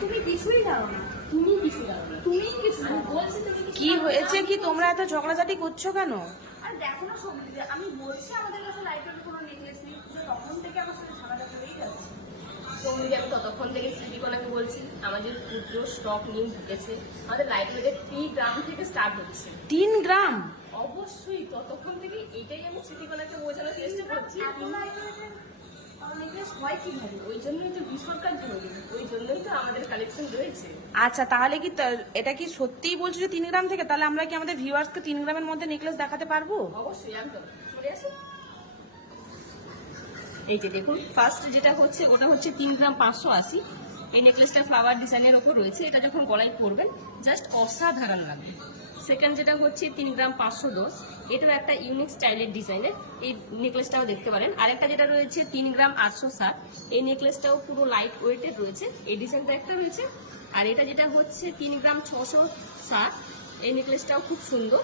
তুমি কিছুই জানো না। তুমি কিছু জানো না। তুমিই কিছু আমি বলছি তুমি কিছু কি হয়েছে কি তোমরা এত ঝগড়াঝাটি করছ কেন? আর দেখো না সবজি আমি বলছি আমাদের কাছে লাইটের কোনো নেকলেস নেই পুজো তখন থেকে আমার সাথে ঝামেলা করেই যাচ্ছে। সৌমিলি আমি ততক্ষণ থেকে সিলিকনাকে বলছি আমাদের স্টক নিয়ে ঢুকেছে। আমাদের লাইট ওয়েটের টি গ্রাম থেকে স্টার্ট হচ্ছে। তিন গ্রাম? অবশ্যই ততক্ষণ থেকে এটাই আমি বোঝানোর চেষ্টা করছি। হয় কীভাবে? ওই জন্যই তো বিসরকার ধরি ওই জন্যই তো আমাদের কালেকশন রয়েছে। আচ্ছা তাহলে কি এটা কি সত্যিই বলছো যে তিন গ্রাম থেকে? তাহলে আমরা কি আমাদের ভিউয়ার্সকে তিন গ্রামের মধ্যে নেকলেস দেখাতে পারব? অবশ্যই একদম চলে আসুন এই যে দেখুন ফার্স্ট যেটা হচ্ছে ওটা হচ্ছে তিন গ্রাম পাঁচশো আশি। এই নেকলেসটা ফ্লাওয়ার ডিজাইনের ওপর রয়েছে। এটা যখন গলায় পরবেন জাস্ট অসাধারণ লাগবে। সেকেন্ড যেটা হচ্ছে তিন গ্রাম পাঁচশো দশ এটাও একটা ইউনিক স্টাইলের ডিজাইনের এই নেকলেসটাও দেখতে পারেন। আরেকটা যেটা রয়েছে তিন গ্রাম আটশো ষাট। এই নেকলেসটাও পুরো লাইট ওয়েটের রয়েছে। এই ডিজাইনটা একটা রয়েছে। আর এটা যেটা হচ্ছে তিন গ্রাম ছশো ষাট। এই নেকলেসটাও খুব সুন্দর।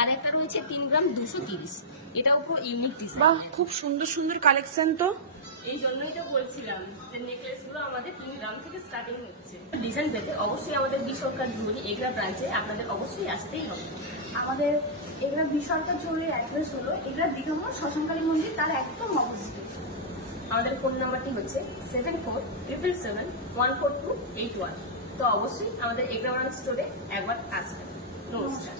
আর একটা রয়েছে তিন গ্রাম দুশো তিরিশ। এটাও পুরো ইউনিক ডিজাইন খুব সুন্দর সুন্দর কালেকশন তো। এই জন্যই তো বলছিলাম যে নেকলেসগুলো আমাদের তিন গ্রাম থেকে স্টার্টিং হচ্ছে। ডিজাইন পেতে অবশ্যই আমাদের বিসরকার ধুনি এগরা ব্রাঞ্চে আপনাদের অবশ্যই আসতেই হবে। আমাদের এগুলা বিসরকার জমির অ্যাড্রেস হলো এগুলা দীঘামোড় শ্মশানকালী মন্দির তার একদম অপোজিটে আমাদের ফোন নাম্বারটি হচ্ছে seven four triple seven one four two eight one তো অবশ্যই আমাদের এগরা ব্রাঞ্চ স্টোরে একবার আসবেন। নমস্কার।